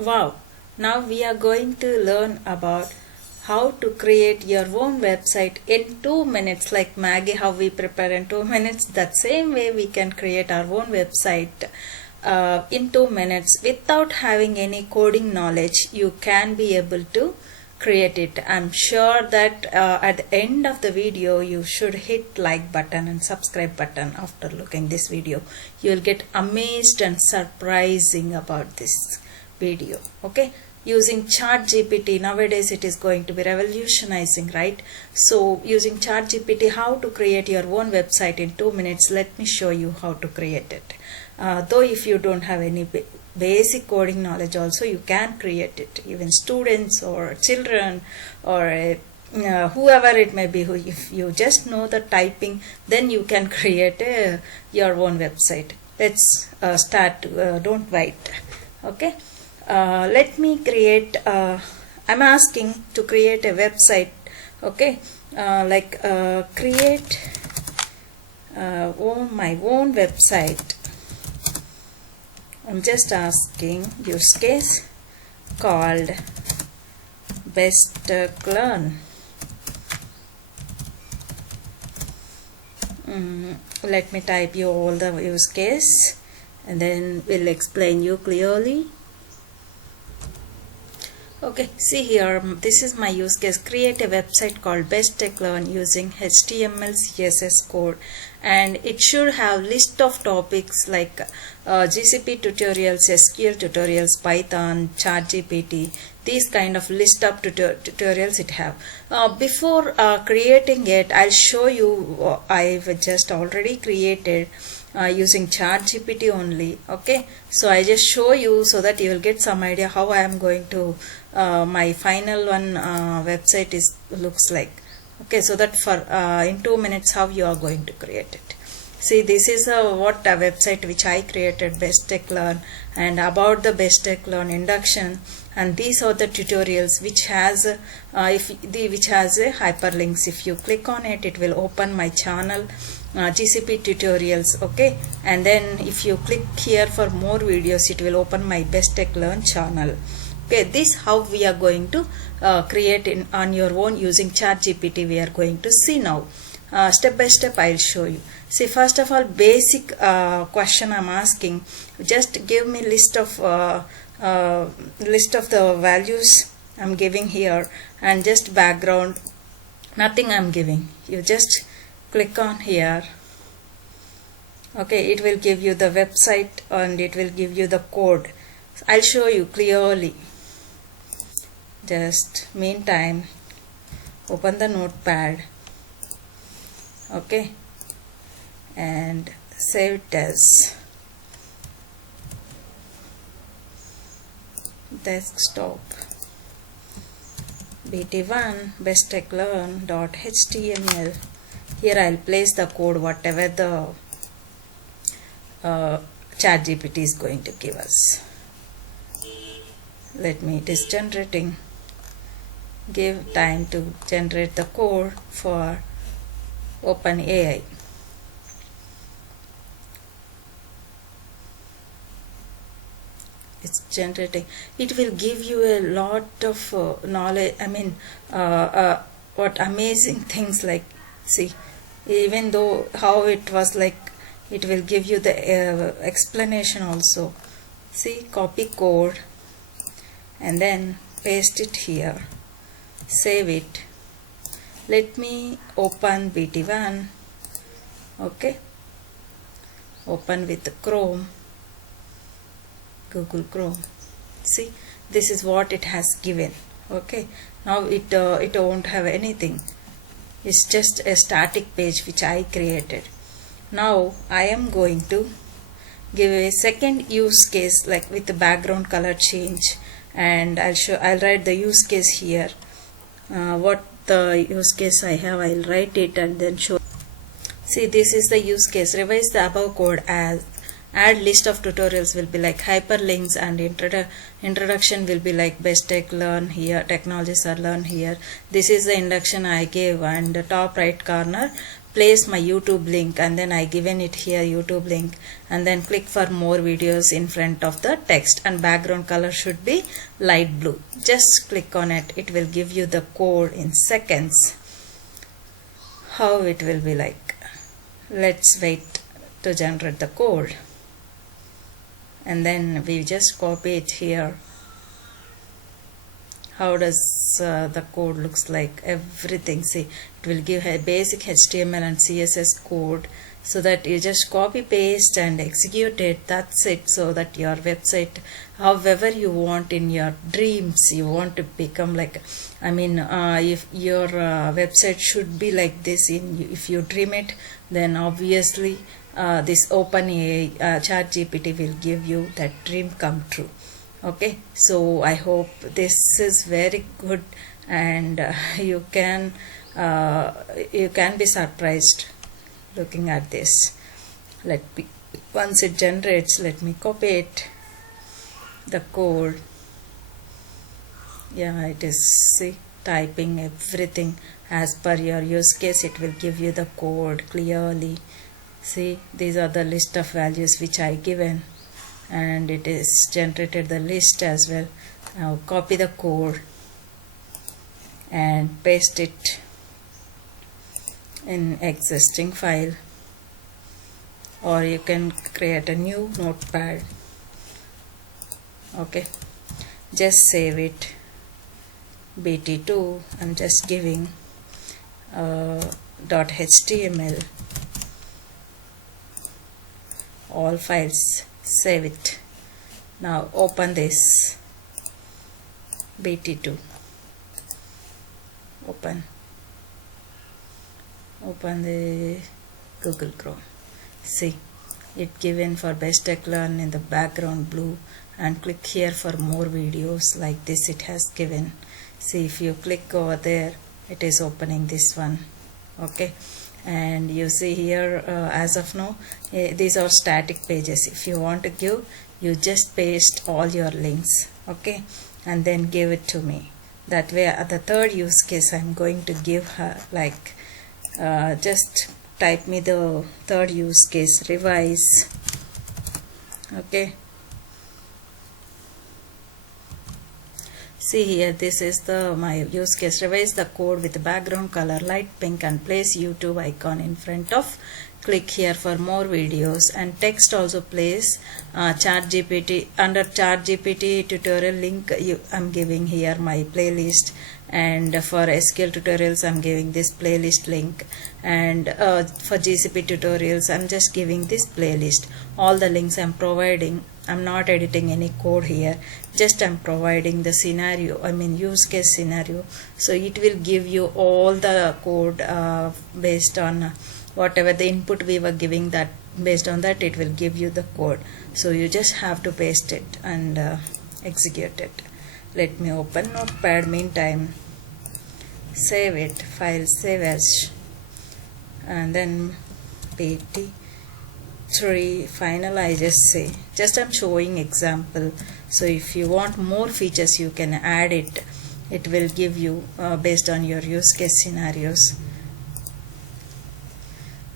Wow, now we are going to learn about how to create your own website in 2 minutes, like Maggie, how we prepare in 2 minutes. That same way we can create our own website in 2 minutes without having any coding knowledge. You can be able to create it. I'm sure that at the end of the video you should hit like button and subscribe button. After looking this video, you will get amazed and surprising about this video. Okay, using ChatGPT nowadays, it is going to be revolutionizing, right? So using ChatGPT, how to create your own website in 2 minutes. Let me show you how to create it. Though if you don't have any basic coding knowledge also, you can create it. Even students or children or whoever it may be, if you just know the typing, then you can create your own website. Let's start. Don't wait. Okay, let me create I'm asking to create a website. Okay, create my own website. I'm just asking use case called BestTechLearn. Let me type you all the use case and then we'll explain you clearly. Okay, see here, this is my use case. Create a website called BestTechLearn using HTML, CSS code, and it should have list of topics like GCP tutorials, SQL tutorials, Python, ChatGPT. These kind of list of tutorials it have. Before creating it, I'll show you. I've just already created using ChatGPT only. Okay, so I just show you so that you will get some idea how I am going to my final one website looks like. Okay, so that for in 2 minutes how you are going to create it. See, this is a website which I created, BestTechLearn, and about the BestTechLearn induction, and these are the tutorials which has which has hyperlinks. If you click on it, it will open my channel, GCP tutorials. Okay, and then if you click here for more videos, it will open my BestTechLearn channel. Okay, this how we are going to create on your own using ChatGPT. We are going to see now. Step by step I'll show you. See, first of all, basic question I'm asking. Just give me list of the values I'm giving here, and just background. Nothing I'm giving. You just click on here. Okay, it will give you the website and it will give you the code. I'll show you clearly. Just meantime, open the notepad. Okay, and save it as desktop bt1 besttechlearn.html. Here I'll place the code whatever the ChatGPT is going to give us. Let me, it is generating. Give time to generate the code for OpenAI. It's generating. It will give you a lot of knowledge. I mean, what amazing things, like, see, even though how it was like, it will give you the explanation also. See, copy code and then paste it here, save it. Let me open BT1. Okay, open with Chrome, Google Chrome. See, this is what it has given. Okay, now it won't have anything. It's just a static page which I created. Now I am going to give a second use case, like with the background color change, and I'll write the use case here. What the use case I have, I'll write it and then show. See, this is the use case. Revise the above code as add list of tutorials will be like hyperlinks, and introduction will be like BestTechLearn here, technologies are learned here. This is the induction I gave, and the top right corner place my YouTube link, and then I given it here YouTube link, and then click for more videos in front of the text, and background color should be light blue. Just click on it. It will give you the code in seconds. How it will be like. Let's wait to generate the code, and then we just copy it here. How does the code looks like? Everything, see, it will give a basic HTML and CSS code, so that you just copy paste and execute it. That's it. So that your website, however you want, in your dreams you want to become like, if your website should be like this, if you dream it, then obviously this OpenAI ChatGPT will give you that dream come true. Okay, so I hope this is very good, and you can be surprised looking at this. Once it generates, let me copy it, the code. Yeah, it is, see, typing everything as per your use case. It will give you the code clearly. See, these are the list of values which I given, and it is generated the list as well. Now copy the code and paste it in existing file, or you can create a new notepad. Okay, just save it. BT2, I'm just giving .html, all files, save it. Now open this BT2, open the Google Chrome. See, it given for BestTechLearn in the background blue, and click here for more videos like this. It has given. See, if you click over there, it is opening this one. Okay, and you see here, as of now, these are static pages. If you want to give, you just paste all your links. Okay, and then give it to me. That way, at the third use case, I'm going to give her like, just type me the third use case, revise. Okay, see here, this is my use case. Revise the code with the background color light pink and place YouTube icon in front of. Click here for more videos, and text also place ChatGPT. Under ChatGPT tutorial link, I'm giving here my playlist, and for SQL tutorials I'm giving this playlist link, and for GCP tutorials I'm just giving this playlist. All the links I'm providing. I'm not editing any code here, just I'm providing the scenario, use case scenario. So it will give you all the code based on whatever the input we were giving, that based on that it will give you the code. So you just have to paste it and execute it. Let me open Notepad. Meantime, save it, file save as, and then BT3 final. I just say, just I'm showing example. So if you want more features, you can add it. It will give you based on your use case scenarios.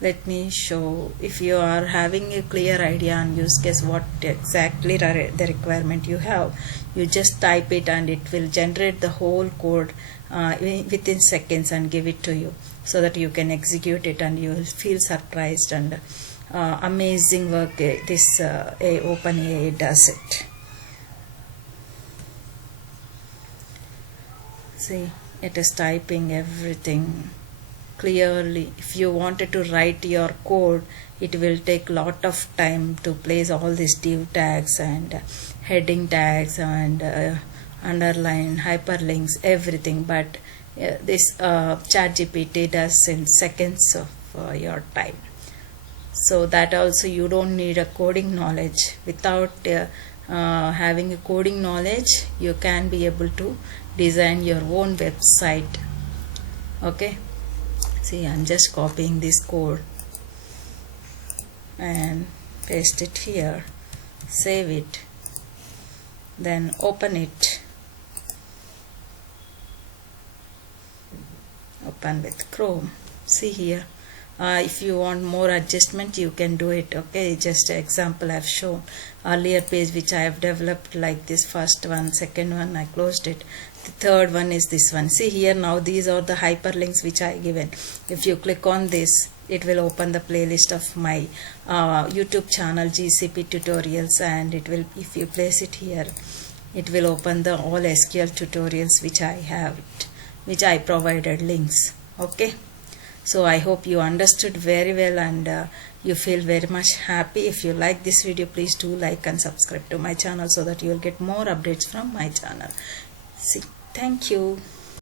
Let me show. If you are having a clear idea on use case, what exactly the requirement you have, you just type it and it will generate the whole code within seconds and give it to you, so that you can execute it and you will feel surprised, and amazing work this OpenAI does it. See, it is typing everything clearly. If you wanted to write your code, it will take lot of time to place all these div tags and heading tags and underline, hyperlinks, everything. But this ChatGPT does in seconds of your time. So that also you don't need a coding knowledge. Without having a coding knowledge, you can be able to design your own website. Okay, see, I'm just copying this code and paste it here, save it, then open it, open with Chrome. See here, If you want more adjustment, you can do it. Okay, just an example I've shown. Earlier page which I have developed like this, first one, second one, I closed it. The third one is this one. See here, now these are the hyperlinks which I given. If you click on this, it will open the playlist of my YouTube channel GCP tutorials, and it will, if you place it here, it will open the all SQL tutorials which I have, which I provided links. Okay, so I hope you understood very well, and you feel very much happy. If you like this video, please do like and subscribe to my channel so that you will get more updates from my channel. See, thank you.